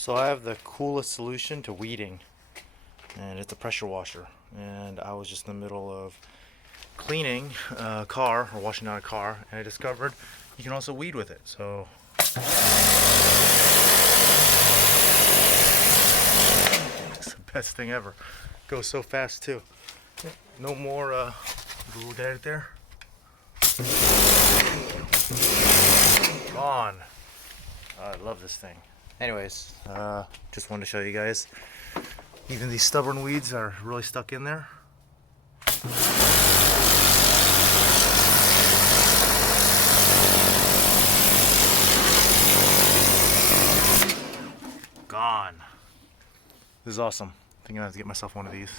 So I have the coolest solution to weeding, and it's a pressure washer. And I was just in the middle of cleaning a car or washing out a car, and I discovered you can also weed with it. So it's the best thing ever. Goes so fast too. No more little guy right there. Gone. I love this thing. Anyways, just wanted to show you guys. Even these stubborn weeds are really stuck in there. Gone. This is awesome. I think I'm gonna have to get myself one of these.